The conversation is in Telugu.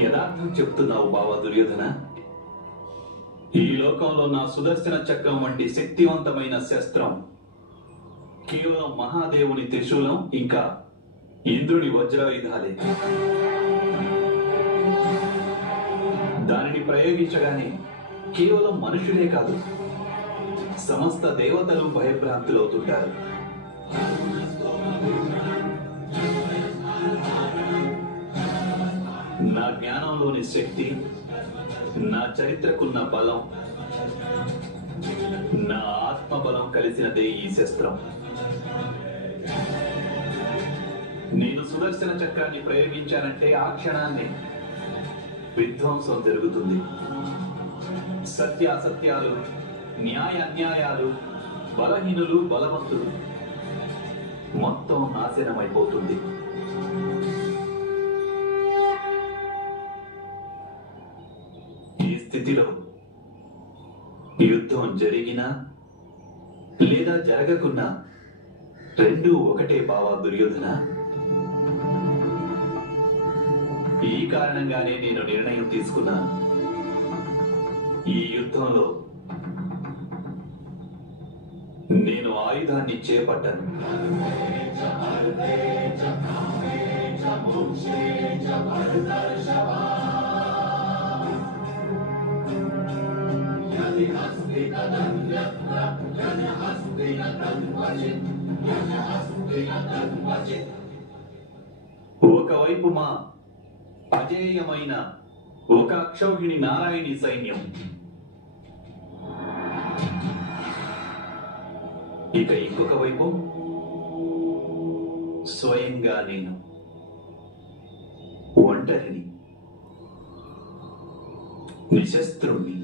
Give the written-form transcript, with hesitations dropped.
యథార్థం చెప్తున్నావు బావా దుర్యోధన. ఈ లోకంలో నా సుదర్శన చక్రం వంటి శక్తివంతమైన శస్త్రం కేవలం మహాదేవుని త్రిశూలం, ఇంకా ఇంద్రుడి వజ్రాయుధాలే. దానిని ప్రయోగించగానే కేవలం మనుషులే కాదు, సమస్త దేవతలు భయభ్రాంతులవుతుంటారు. నా జ్ఞానంలోని శక్తి, నా చరిత్రకున్న బలం, నా ఆత్మబలం కలిసినదే ఈ శస్త్రం. నేను సుదర్శన చక్రాన్ని ప్రయోగించానంటే ఆ క్షణాన్ని విధ్వంసం జరుగుతుంది. సత్యాసత్యాలు, న్యాయ అన్యాయాలు, బలహీనులు బలవంతులు మొత్తం నాశనమైపోతుంది. ఈ స్థితిలో యుద్ధం జరిగినా లేదా జరగకున్నా రెండూ ఒకటే బావా దుర్యోధన. ఈ కారణంగానే నేను నిర్ణయం తీసుకున్నాను. ఈ యుద్ధంలో నేను ఆయుధాన్ని చేపట్టాను. ఒకవైపు మా అజేయమైన ఒక అక్షౌహిణి నారాయణి సైన్యం, ఇక ఇంకొక వైపు స్వయంగా నేను ఒంటరిని, నిశస్త్రుణ్ణి.